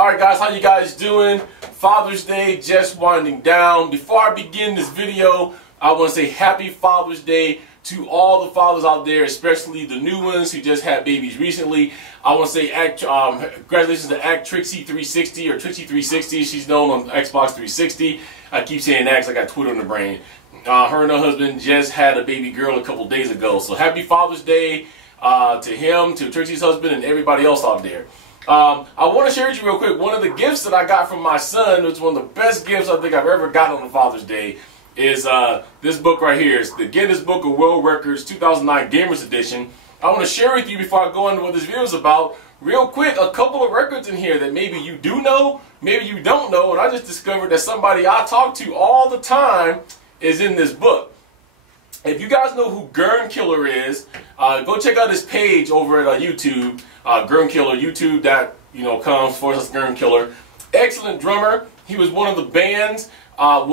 Alright guys, how you guys doing? Father's Day just winding down. Before I begin this video, I want to say happy Father's Day to all the fathers out there, especially the new ones who just had babies recently. I want to say congratulations to Act Trixie 360 or Trixie 360. She's known on Xbox 360. I keep saying that because I got Twitter in the brain. Her and her husband just had a baby girl a couple days ago. So happy Father's Day to him, to Trixie's husband, and everybody else out there. I want to share with you real quick, one of the gifts that I got from my son, which is one of the best gifts I think I've ever gotten on Father's Day, is this book right here. It's the Guinness Book of World Records 2009 Gamers Edition. I want to share with you, before I go into what this video is about, real quick, a couple of records in here that maybe you do know, maybe you don't know, and I just discovered that somebody I talk to all the time is in this book. If you guys know who GurnKiller is, go check out his page over at YouTube, GurnKiller, youtube.com/GurnKiller. Excellent drummer. He was one of the bands, a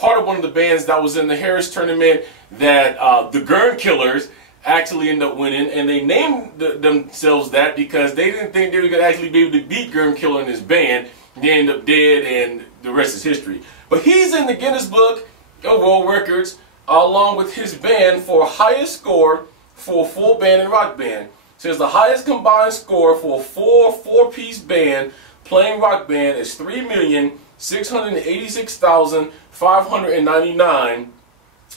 part of one of the bands that was in the Harris tournament that the GurnKillers actually ended up winning, and they named themselves that because they didn't think they were going to actually be able to beat GurnKiller in his band. They ended up dead, and the rest is history. But he's in the Guinness Book of World Records along with his band for highest score for a full band and rock band. So it's the highest combined score for a full four-piece band playing rock band is 3,686,599,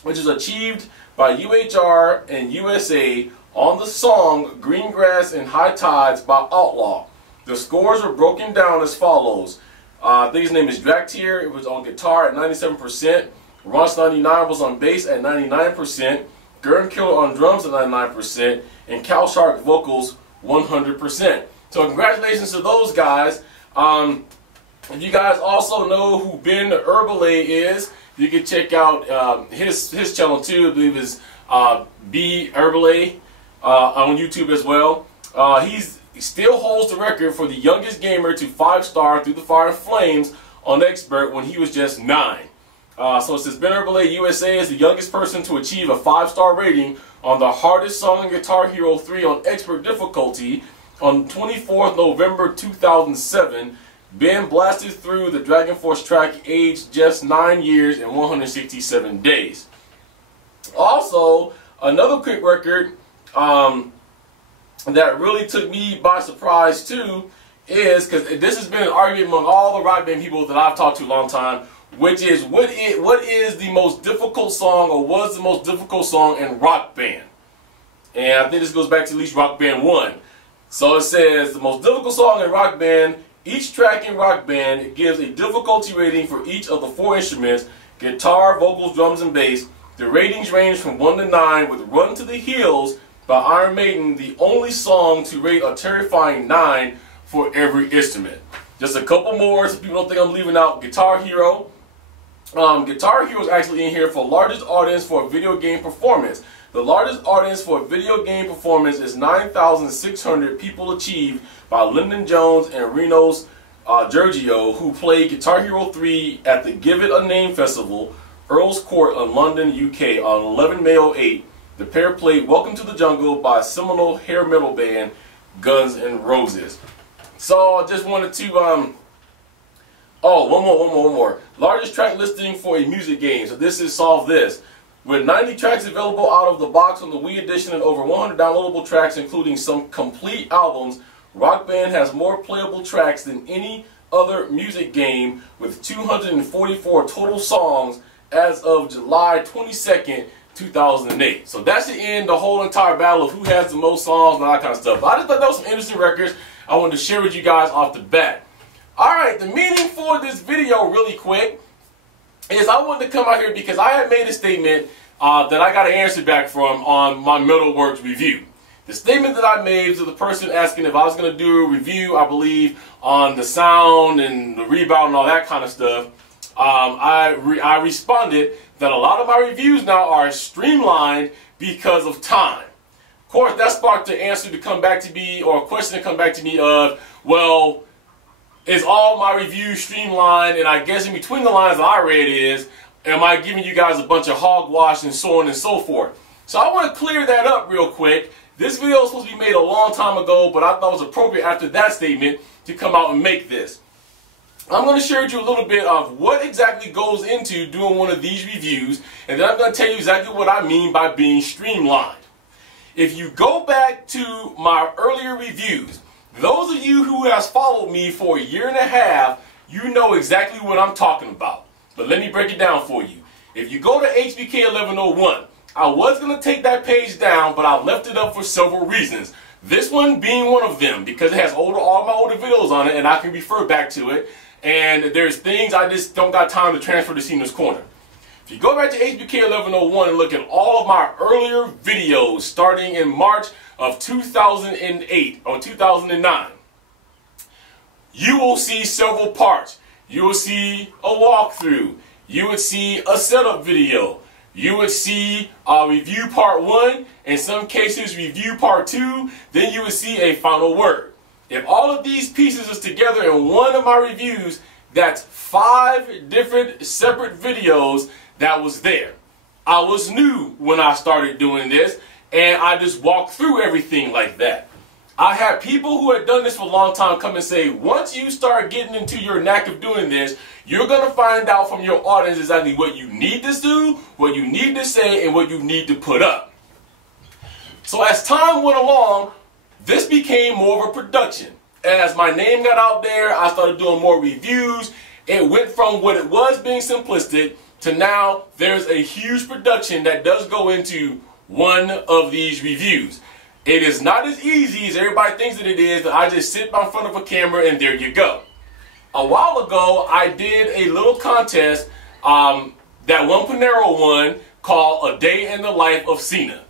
which is achieved by UHR and USA on the song Greengrass and High Tides by Outlaw. The scores are broken down as follows. I think his name is Draktier. It was on guitar at 97%. Ross 99 was on bass at 99%. GurnKiller on drums at 99%. And Cal Shark vocals 100%. So congratulations to those guys. If you guys also know who Ben the Herbalay is, you can check out his channel too. I believe is B Herbalay on YouTube as well. He still holds the record for the youngest gamer to 5-star through the fire and flames on Expert when he was just 9. So it says Ben Herbalay USA is the youngest person to achieve a 5-star rating on the hardest song in Guitar Hero 3 on Expert difficulty on 24th November 2007. Ben blasted through the Dragon Force track aged just 9 years and 167 days. Also, another quick record that really took me by surprise too is, because this has been an argument among all the rock band people that I've talked to a long time, which is what is the most difficult song, or was the most difficult song in Rock Band. And I think this goes back to at least Rock Band 1. So it says the most difficult song in Rock Band. Each track in Rock Band, it gives a difficulty rating for each of the 4 instruments: guitar, vocals, drums, and bass. The ratings range from 1 to 9, with Run to the Hills by Iron Maiden the only song to rate a terrifying 9 for every instrument. Just a couple more so people don't think I'm leaving out Guitar Hero. Guitar Hero is actually in here for largest audience for a video game performance. The largest audience for a video game performance is 9,600 people achieved by Lyndon Jones and Renos Giorgio, who played Guitar Hero 3 at the Give It a Name Festival, Earl's Court in London, UK on 11 May 2008. The pair played Welcome to the Jungle by seminal hair metal band Guns N' Roses. So I just wanted to one more. Largest track listing for a music game. So this is Solve This. With 90 tracks available out of the box on the Wii Edition and over 100 downloadable tracks, including some complete albums, Rock Band has more playable tracks than any other music game, with 244 total songs as of July 22nd, 2008. So that's the whole entire battle of who has the most songs and all that kind of stuff. But I just thought that was some interesting records I wanted to share with you guys off the bat. Alright, the meaning for this video really quick is I wanted to come out here because I had made a statement that I got an answer back from on my Metalworks review. The statement that I made to the person asking if I was going to do a review, I believe, on the sound and the rebound and all that kind of stuff, I responded that a lot of my reviews now are streamlined because of time. Of course, that sparked the answer to come back to me, or a question to come back to me of, well, is all my reviews streamlined? And I guess in between the lines that I read is, am I giving you guys a bunch of hogwash and so on and so forth? So I want to clear that up real quick. This video was supposed to be made a long time ago, but I thought it was appropriate after that statement to come out and make this. I'm going to share with you a little bit of what exactly goes into doing one of these reviews, and then I'm going to tell you exactly what I mean by being streamlined. If you go back to my earlier reviews, those of you who has followed me for a year and a half, you know exactly what I'm talking about. But let me break it down for you. If you go to HBK 1101, I was going to take that page down, but I left it up for several reasons. This one being one of them, because it has all my older videos on it, and I can refer back to it. And there's things I just don't got time to transfer to Cena's Corner. If you go back to HBK 1101 and look at all of my earlier videos starting in March of 2008 or 2009, you will see several parts. You will see a walkthrough. You would see a setup video. You would see a review part 1, in some cases review part 2, then you would see a final word. If all of these pieces is together in one of my reviews, that's 5 different separate videos that was there. I was new when I started doing this, and I just walked through everything like that. I had people who had done this for a long time come and say, once you start getting into your knack of doing this, you're going to find out from your audience exactly what you need to do, what you need to say, and what you need to put up. So as time went along, this became more of a production. As my name got out there, I started doing more reviews. It went from what it was being simplistic to now there's a huge production that does go into one of these reviews. It is not as easy as everybody thinks that it is, that I just sit in front of a camera and there you go. A while ago, I did a little contest that One Panero won called A Day in the Life of Cena.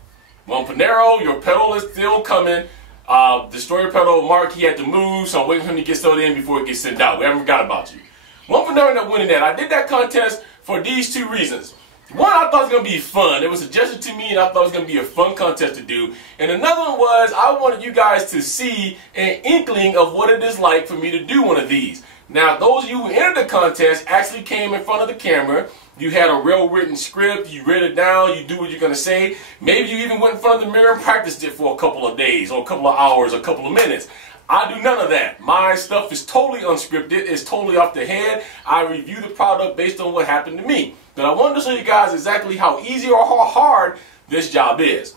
One Panero, your pedal is still coming. The story pedal Mark, he had to move, so I'm waiting for him to get sold in before it gets sent out. We haven't forgot about you. One Panero ended up winning that. I did that contest for these 2 reasons. One, I thought it was going to be fun. It was suggested to me, and I thought it was going to be a fun contest to do. And another one was, I wanted you guys to see an inkling of what it is like for me to do one of these. Now, those of you who entered the contest actually came in front of the camera. You had a real written script. You read it down. You do what you're going to say. Maybe you even went in front of the mirror and practiced it for a couple of days or a couple of hours or a couple of minutes. I do none of that. My stuff is totally unscripted. It's totally off the head. I review the product based on what happened to me. But I wanted to show you guys exactly how easy or how hard this job is.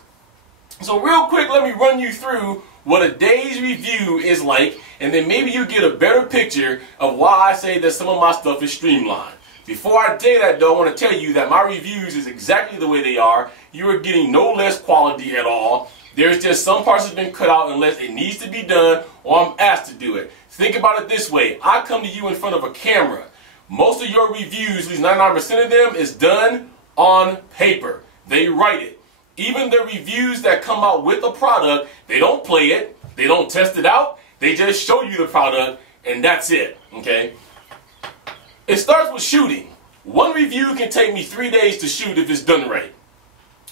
So real quick, let me run you through what a day's review is like, and then maybe you get a better picture of why I say that some of my stuff is streamlined. Before I say that though, I want to tell you that my reviews is exactly the way they are. You are getting no less quality at all. There's just some parts that have been cut out unless it needs to be done or I'm asked to do it. Think about it this way. I come to you in front of a camera. Most of your reviews, at least 99% of them, is done on paper. They write it. Even the reviews that come out with a product, they don't play it, they don't test it out, they just show you the product, and that's it, okay? It starts with shooting. One review can take me 3 days to shoot if it's done right.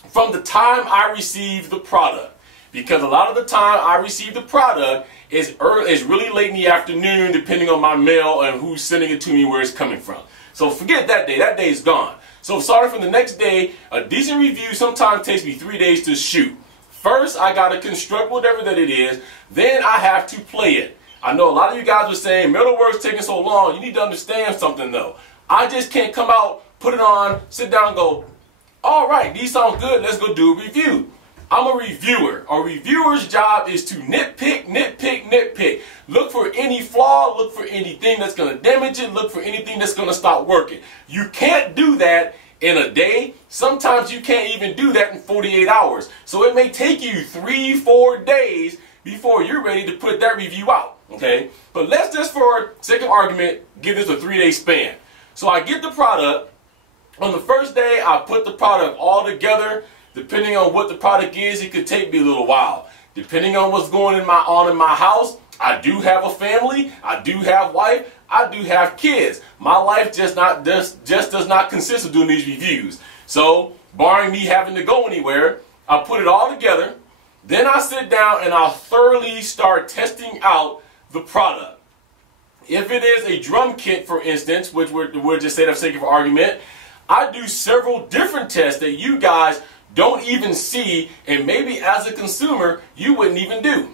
From the time I receive the product. Because a lot of the time I receive the product is really late in the afternoon, depending on my mail and who's sending it to me, where it's coming from. So forget that day. That day is gone. So starting from the next day, a decent review sometimes takes me 3 days to shoot. First, I got to construct whatever that it is. Then I have to play it. I know a lot of you guys were saying, Metalworks taking so long. You need to understand something though. I just can't come out, put it on, sit down and go, all right, these sound good. Let's go do a review. I'm a reviewer. A reviewer's job is to nitpick, nitpick, nitpick. Look for any flaw, look for anything that's going to damage it, look for anything that's going to stop working. You can't do that in a day. Sometimes you can't even do that in 48 hours. So it may take you 3-4 days before you're ready to put that review out. Okay? But let's just, for sake of argument, give this a 3-day span. So I get the product. On the first day, I put the product all together. Depending on what the product is, it could take me a little while. Depending on what's going on in my house, I do have a family, I do have wife, I do have kids. My life just does not consist of doing these reviews. So, barring me having to go anywhere, I put it all together. Then I sit down and I thoroughly start testing out the product. If it is a drum kit, for instance, which we'll just say that for sake of argument, I do several different tests that you guys don't even see, and maybe as a consumer you wouldn't even do.